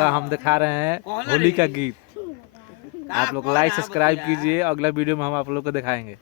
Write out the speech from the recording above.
का हम दिखा रहे हैं होली का गीत। आप लोग लाइक सब्सक्राइब कीजिए, अगला वीडियो में हम आप लोग को दिखाएंगे।